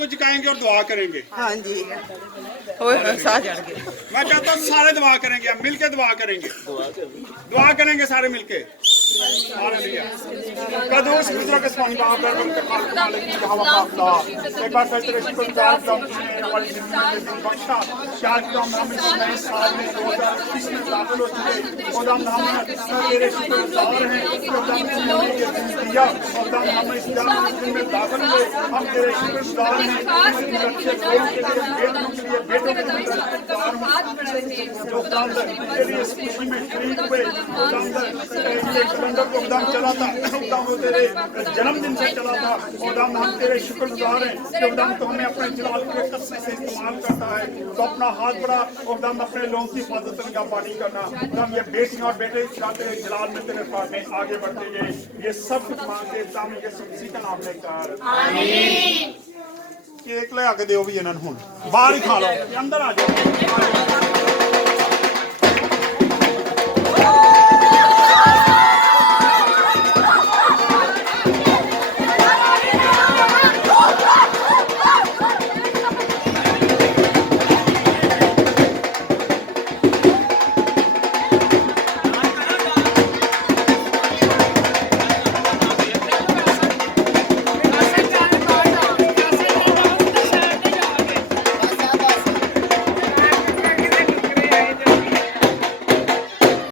को झुकाएंगे और दुआ करेंगे। हाँ जी, साह चढ़ गए। मैं चाहता हूँ सारे दुआ करेंगे, हम मिलके दुआ करेंगे, दुआ करेंगे सारे मिलके। हालेलुया। कदूस खुदा के स्वामी बाप है, उनके खालिक मालिक की हवा पापता एक बार फिर तेरे शुक्रगुजार का हमारी जिंदगी में बख्शा। शायद हम इस नए साल में 2021 में दाखिल हो चुके, खुदा हम तेरे शुक्रगुजार हैं खुदा हमने ये दिन दिया, खुदा हम इस दिन में दाखिल हुए, हम तेरे शुक्रगुजार हैं अच्छे लोगों के लिए, बेटों के लिए जो खुदा तेरे लिए इस खुशी में शरीक हुए। खुदा कैलेंडर को खुदा चला था, खुदा वो तेरे जन्मदिन से चला था। खुदा हम तेरे शुक्रगुजार हैं कि खुदा तो हमें अपने जलाल के कसम से इस्तेमाल करता है, तो अपना हाथ बढ़ा और खुदा अपने लोगों की हिफाजत निगहबानी करना। खुदा ये बेटियां और बेटे तेरे जलाल में तेरे पास में आगे बढ़ते गए। ये सब कुछ मांगते हैं यीशु मसीह का नाम लेकर आमीन। केक ले आके दो भी इन्होंने, हुण बाहर ही खा लो, अंदर आ जाओ।